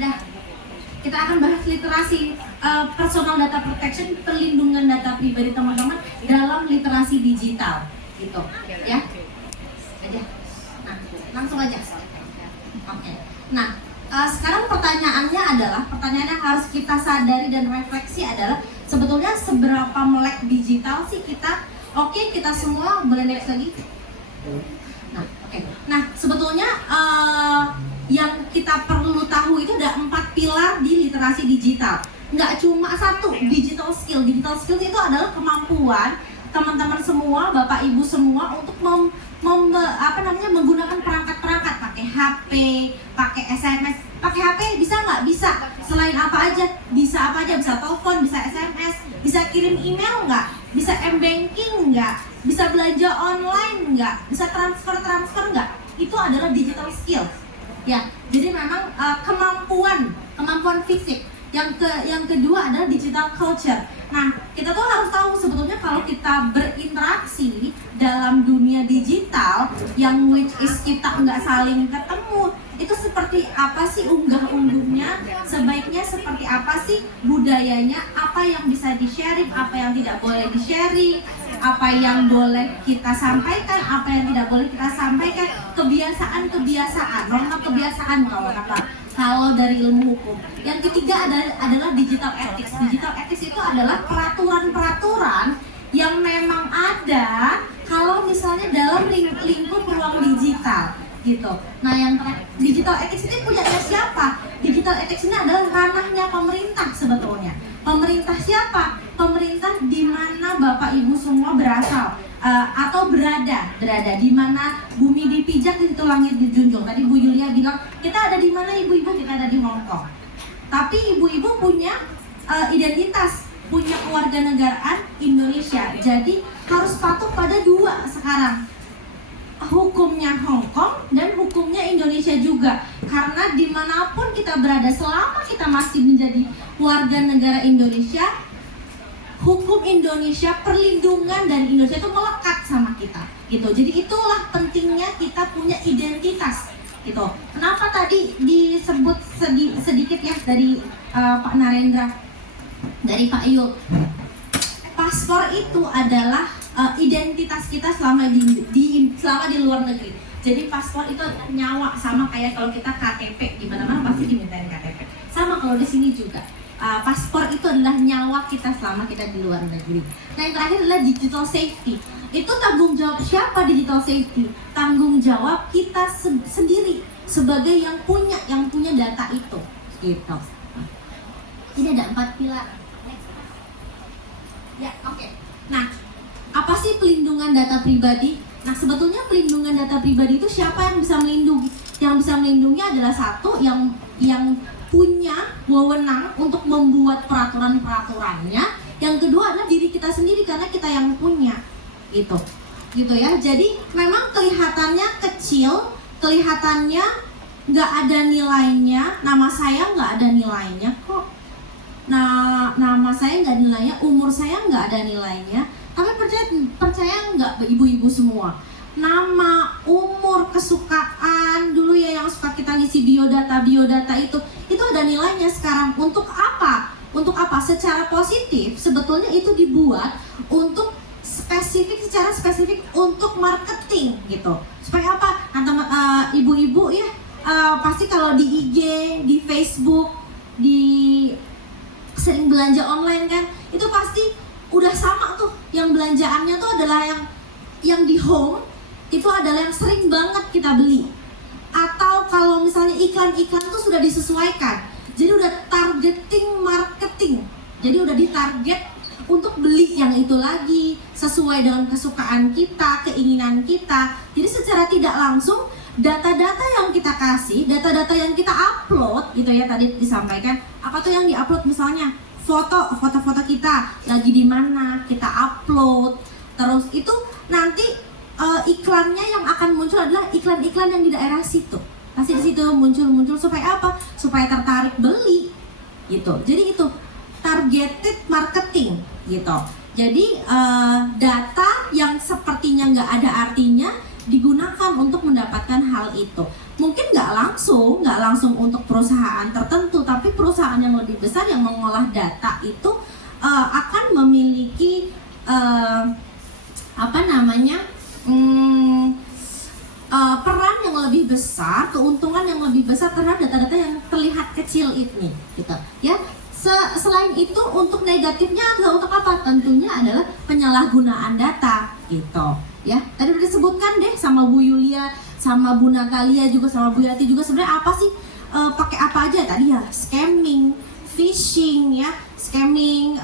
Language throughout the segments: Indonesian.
Dah. Kita akan bahas literasi personal data protection, perlindungan data pribadi teman-teman dalam literasi digital, gitu, ya. Aja. Nah, langsung aja. Oke. Nah, sekarang pertanyaannya yang harus kita sadari dan refleksi adalah sebetulnya seberapa melek digital sih kita? Oke, kita semua boleh next lagi. Nah, oke. Nah, sebetulnya yang kita perlu tahu itu ada 4 pilar di literasi digital. Nggak cuma satu, digital skill. Digital skill itu adalah kemampuan teman-teman semua, bapak ibu semua untuk menggunakan perangkat-perangkat, pakai HP, pakai SMS. Pakai HP bisa nggak? Bisa. Selain apa aja? Bisa apa aja? Bisa telepon, bisa SMS, bisa kirim email nggak? Bisa m-banking nggak? Bisa belanja online nggak? Bisa transfer nggak? Itu adalah digital skill. Ya, jadi memang kemampuan fisik. Yang kedua adalah digital culture. Nah, kita tuh harus tahu sebetulnya kalau kita berinteraksi dalam dunia digital, yang which is kita nggak saling ketemu, itu seperti apa sih unggah-ungguhnya, sebaiknya seperti apa sih budayanya, apa yang bisa di-sharing, apa yang tidak boleh di-sharing, apa yang boleh kita sampaikan, apa yang tidak boleh kita sampaikan, kebiasaan, norma kebiasaan kalau dari ilmu hukum. Yang ketiga adalah digital ethics. Digital ethics itu adalah peraturan-peraturan yang memang ada kalau misalnya dalam lingkup ruang digital, gitu. Nah, yang digital ethics ini punyanya siapa? Digital ethics ini adalah ranahnya pemerintah sebetulnya. Pemerintah siapa? Pemerintah di mana Bapak Ibu semua berasal atau berada di mana bumi dipijak, di situ langit dijunjung. Tadi Bu Yulia bilang kita ada di mana ibu-ibu? Kita ada di Hong Kong. Tapi ibu-ibu punya identitas, punya kewarganegaraan Indonesia. Jadi harus patuh pada dua sekarang. Hukumnya Hong Kong dan hukumnya Indonesia juga. Karena dimanapun kita berada, selama kita masih menjadi warga negara Indonesia, hukum Indonesia, perlindungan dari Indonesia itu melekat sama kita, gitu. Jadi itulah pentingnya kita punya identitas, gitu. Kenapa tadi disebut sedikit ya dari Pak Narendra, dari Pak Yul, paspor itu adalah identitas kita selama di luar negeri. Jadi paspor itu adalah nyawa, sama kayak kalau kita KTP, di mana-mana pasti dimintain KTP. Sama kalau di sini juga. Paspor itu adalah nyawa kita selama kita di luar negeri. Nah, yang terakhir adalah digital safety. Itu tanggung jawab siapa digital safety? Tanggung jawab kita sendiri sebagai yang punya data itu, gitu. Ini ada 4 pilar. Ya, oke. Nah, apa sih pelindungan data pribadi? Nah, sebetulnya pelindungan data pribadi itu siapa yang bisa melindungi? Yang bisa melindungi adalah satu yang punya wewenang untuk membuat peraturan-peraturannya. Yang kedua adalah diri kita sendiri karena kita yang punya, gitu ya. Jadi memang kelihatannya kecil, kelihatannya nggak ada nilainya. Nama saya nggak ada nilainya kok. Nah, nama saya nggak ada nilainya, umur saya nggak ada nilainya. Tapi percaya nggak ibu-ibu semua? Nama, umur, kesukaan dulu ya yang suka kita ngisi biodata itu ada nilainya sekarang. Untuk apa? Secara positif sebetulnya itu dibuat untuk secara spesifik untuk marketing, gitu. Supaya apa? Nah, ibu-ibu ya pasti kalau di IG, di Facebook, sering belanja online kan, itu pasti udah sama tuh, yang belanjaannya tuh adalah yang di home itu adalah yang sering banget kita beli. Atau kalau misalnya iklan-iklan tuh sudah disesuaikan, jadi udah targeting marketing, jadi udah ditarget untuk beli yang itu lagi sesuai dengan kesukaan kita, keinginan kita. Jadi secara tidak langsung data-data yang kita kasih, data-data yang kita upload, gitu ya, tadi disampaikan apa tuh yang diupload, misalnya foto-foto kita lagi di mana kita upload, terus itu nanti iklannya yang akan muncul adalah iklan-iklan yang di daerah situ. Pasti di situ muncul supaya apa? Supaya tertarik beli, gitu. Jadi itu targeted marketing, gitu. Jadi data yang sepertinya nggak ada artinya digunakan untuk mendapatkan hal itu. Mungkin nggak langsung untuk perusahaan tertentu, tapi perusahaan yang lebih besar yang mengolah data itu akan memiliki peran yang lebih besar, keuntungan yang lebih besar terhadap data-data yang terlihat kecil ini, gitu ya. Selain itu, untuk negatifnya adalah untuk apa? Tentunya adalah penyalahgunaan data, gitu ya. Tadi udah disebutkan deh sama Bu Yulia, sama Bu Natalia juga, sama Bu Yati juga, sebenarnya apa sih, pakai apa aja tadi ya? Scamming, phishing ya, scamming,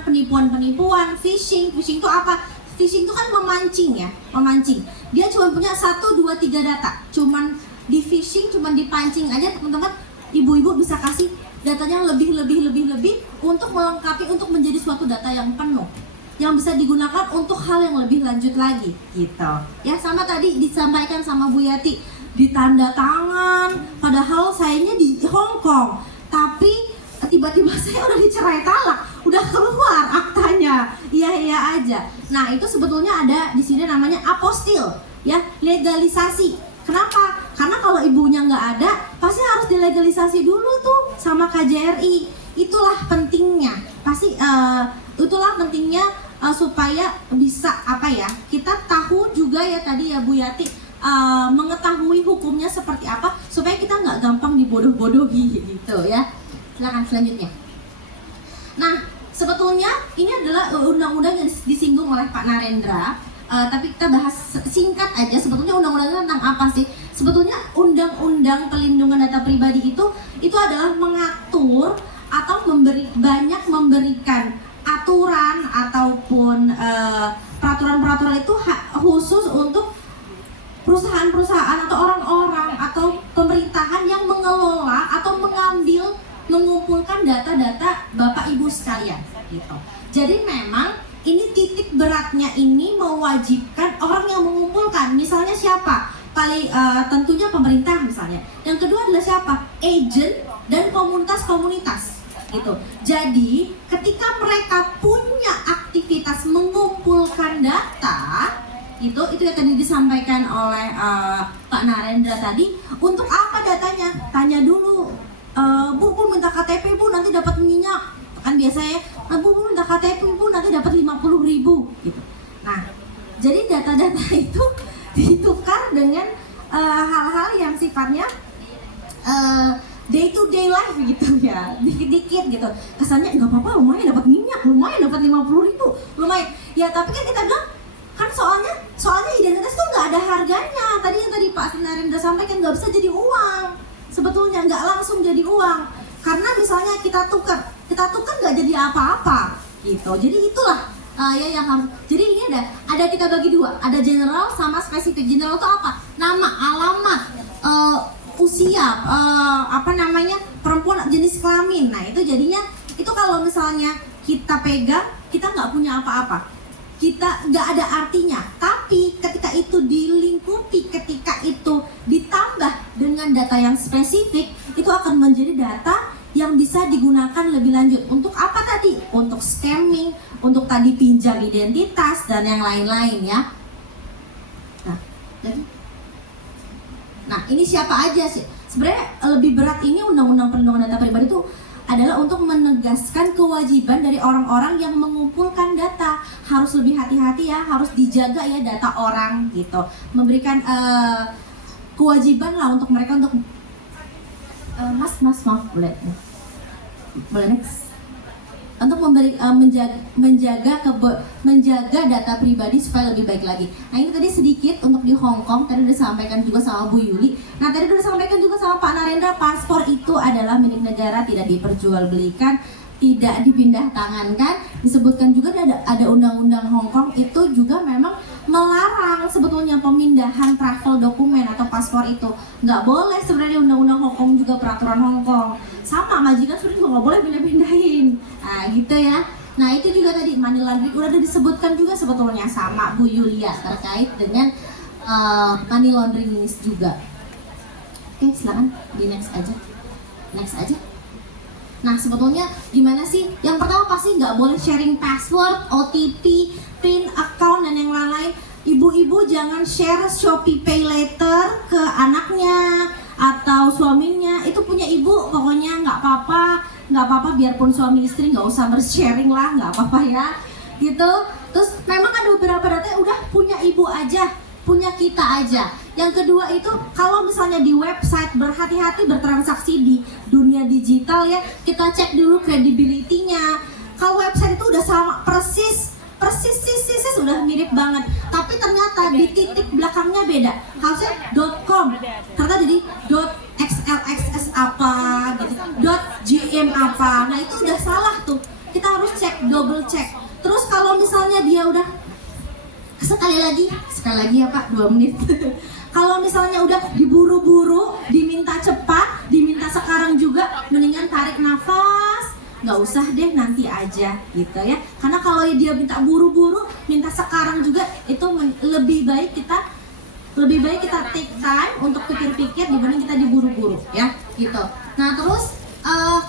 penipuan, phishing itu apa? Phishing itu kan memancing. Dia cuma punya 1, 2, 3 data, cuman di phishing, cuman dipancing aja teman-teman. Ibu-ibu bisa kasih datanya lebih untuk melengkapi, untuk menjadi suatu data yang penuh, yang bisa digunakan untuk hal yang lebih lanjut lagi, gitu ya. Sama tadi disampaikan sama Bu Yati, ditanda tangan, padahal sayanya di Hong Kong, tapi tiba-tiba saya udah dicerai talak, udah keluar aktanya, iya aja. Nah, itu sebetulnya ada di sini namanya apostil ya, legalisasi. Kenapa? Karena kalau ibunya nggak ada, pasti harus dilegalisasi dulu tuh sama KJRI. Itulah pentingnya, supaya bisa kita tahu juga ya tadi ya Bu Yati, mengetahui hukumnya seperti apa, supaya kita nggak gampang dibodoh-bodohi gitu ya. Silakan selanjutnya. Nah, sebetulnya ini adalah undang-undang yang disinggung oleh Pak Narendra. Tapi kita bahas singkat aja, sebetulnya undang-undangnya tentang apa sih? Sebetulnya undang-undang pelindungan data pribadi itu adalah mengatur atau memberikan aturan ataupun peraturan-peraturan itu khusus untuk perusahaan-perusahaan atau orang-orang atau pemerintahan yang mengelola atau mengumpulkan data-data Bapak Ibu sekalian gitu. Jadi memang ini titik beratnya ini mewajibkan orang yang mengumpulkan, misalnya siapa? Tentunya pemerintah misalnya. Yang kedua adalah siapa? Agent dan komunitas-komunitas gitu. Jadi ketika mereka punya aktivitas mengumpulkan data, itu yang tadi disampaikan oleh Pak Narendra tadi, untuk apa datanya? Tanya dulu, Bu minta KTP Bu, nanti dapat minyak. Kan biasanya, Bu minta KTP Bu, nanti dapat 50.000 gitu. Nah, jadi data-data itu ditukar dengan hal-hal yang sifatnya day to day life gitu ya, dikit-dikit gitu. Kesannya nggak apa-apa, lumayan dapat minyak, lumayan dapat 50.000, lumayan. Ya tapi kan kita bilang, kan soalnya identitas tuh nggak ada harganya. Tadi Pak Narendra sampaikan, nggak bisa jadi uang. Sebetulnya nggak langsung jadi uang, karena misalnya kita tukar nggak jadi apa-apa gitu. Jadi itulah yang harus. Jadi ini ada kita bagi dua, ada general sama spesifik. General itu apa? Nama, alamat, usia, perempuan, jenis kelamin. Nah itu jadinya, itu kalau misalnya kita pegang, kita nggak punya apa-apa, kita nggak ada artinya. Tapi ketika itu dilingkupi, ketika itu ditambah dengan data yang spesifik, itu akan menjadi data yang bisa digunakan lebih lanjut. Untuk apa tadi? Untuk scamming, untuk tadi pinjam identitas dan yang lain-lain ya. Nah, ini siapa aja sih? Sebenarnya lebih berat ini undang-undang perlindungan data pribadi itu adalah untuk menegaskan kewajiban dari orang-orang yang mengumpulkan data. Harus lebih hati-hati ya, harus dijaga ya data orang gitu. Memberikan kewajiban lah untuk mereka untuk Mas maaf, boleh next. Untuk menjaga data pribadi supaya lebih baik lagi. Nah ini tadi sedikit untuk di Hong Kong, tadi udah disampaikan juga sama Bu Yuli. Nah tadi udah disampaikan juga sama Pak Narendra, paspor itu adalah milik negara, tidak diperjualbelikan, tidak dipindah tangankan. Disebutkan juga ada undang-undang Hong Kong itu juga memang melarang sebetulnya pemindahan travel dokumen atau paspor itu. Nggak boleh sebenarnya, undang-undang Hong Kong juga, peraturan Hong Kong. Sama majikan sebenarnya juga nggak boleh pindah-pindahin. Nah gitu ya. Nah itu juga tadi money laundering udah disebutkan juga sebetulnya sama Bu Yulia terkait dengan money laundering ini juga. Oke, silakan di next aja. Nah sebetulnya gimana sih? Yang pertama pasti nggak boleh sharing password, OTP, PIN, account dan yang lain-lain. ibu-ibu jangan share Shopee Pay Later ke anaknya atau suaminya. Itu punya ibu, pokoknya nggak apa-apa, biarpun suami istri nggak usah bersharing lah, nggak apa-apa ya, gitu. Terus memang ada beberapa data yang udah punya ibu aja, punya kita aja. Yang kedua itu kalau misalnya di website, berhati-hati bertransaksi di dunia digital ya, kita cek dulu credibility-nya. Kalau website itu udah sama persis udah mirip banget, tapi ternyata di titik belakangnya beda. Harusnya .com, ternyata jadi .xlxs apa gitu, .gm apa. Nah itu udah salah tuh, kita harus cek, double cek. Terus kalau misalnya dia udah sekali lagi ya Pak, 2 menit. Kalau misalnya udah diburu-buru, diminta cepat, diminta sekarang juga, mendingan tarik nafas, nggak usah deh, nanti aja gitu ya. Karena kalau dia minta buru-buru, minta sekarang juga, itu lebih baik kita take time untuk pikir-pikir dibanding kita diburu-buru ya gitu. Nah terus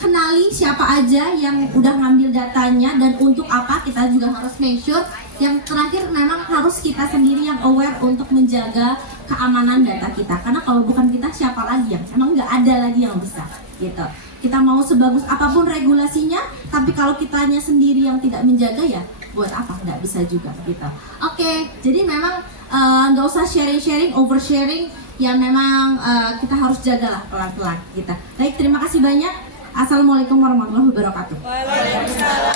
kenali siapa aja yang udah ngambil datanya dan untuk apa, kita juga harus make sure. Yang terakhir memang harus kita sendiri yang aware untuk menjaga keamanan data kita, karena kalau bukan kita siapa lagi yang, emang nggak ada lagi yang bisa gitu. Kita mau sebagus apapun regulasinya, tapi kalau kitanya sendiri yang tidak menjaga ya buat apa, nggak bisa juga gitu. Oke, jadi memang nggak usah sharing, oversharing, yang memang kita harus jagalah pelan-pelan gitu. Baik, terima kasih banyak. Assalamualaikum warahmatullahi wabarakatuh. Waalaikumsalam.